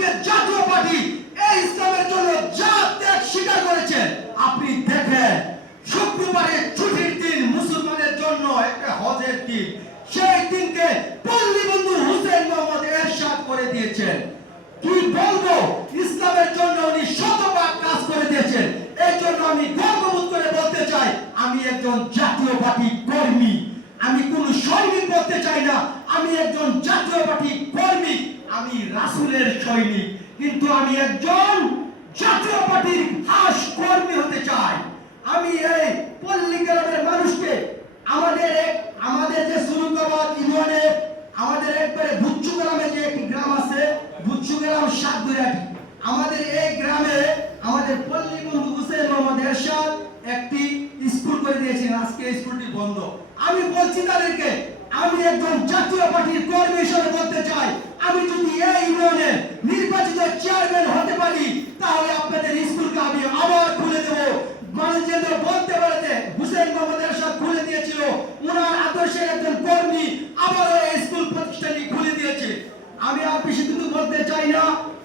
আজকে জাতীয় পার্টি এই ইসলামের জন্য যা ত্যাগ স্বীকার করেছেন, আপনি দেখেন শুক্রবারে ছুটির দিন মুসলমানের জন্য একটা হজের দিন, সেই দিনকে পল্লী বন্ধু হুসেইন মোহাম্মদ এরশাদ করে দিয়েছেন। কি বলবো, ইসলামের জন্য উনি শতভাগ কাজ করে দিয়েছেন। এই জন্য আমি গর্ববোধ করে বলতে চাই, আমি একজন জাতীয় পার্টি কর্মী। আমি কোন সৈনিক বলতে চাই না, আমি একজন জাতীয় পার্টি কর্মী। আমি রাসূলের সৈনিক, কিন্তু আমি একজন জাতীয় পার্টির খাস কর্মী হতে চাই। আমি এই পল্লী গ্রামের মানুষকে, আমাদের যে সুরুঙ্গাবাদ ইউনিয়নে আমাদের একবারে বুচ্চু গ্রামে যে একটি গ্রাম আছে, বুচ্চু গ্রাম সাতগুড়াটি, আমাদের এই গ্রামে আমাদের পল্লী বন্ধু হুসেইন মোহাম্মদ এরশাদ একটি স্কুল করে দিয়েছেন। আজকে স্কুলটি বন্ধ। আমি বলছি তাদেরকে, আমি একজন জাতীয় পার্টির কর্মী হিসেবে বলতে চাই, আমি যদি এই ইউনিয়নে নির্বাচিত চেয়ারম্যান হতে পারি, তাহলে আপনাদের স্কুলকে আমি আবার খুলে দেব। মানুষ যেন বলতে পারে যে হুসেইন মোহাম্মদ এরশাদ খুলে দিয়েছিল, ওনার আদর্শের একজন কর্মী আবারও এই স্কুল প্রতিষ্ঠানটি খুলে দিয়েছে। আমি আর বেশি কিছু বলতে চাই না।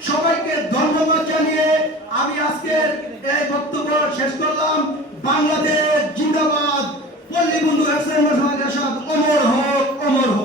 সবাইকে ধন্যবাদ জানিয়ে আমি আজকের এই বক্তব্য শেষ করলাম। বাংলাদেশ জিন্দাবাদ। পল্লী বন্ধু হুসেইন মোহাম্মদ এরশাদ অমর হোক, অমর হোক।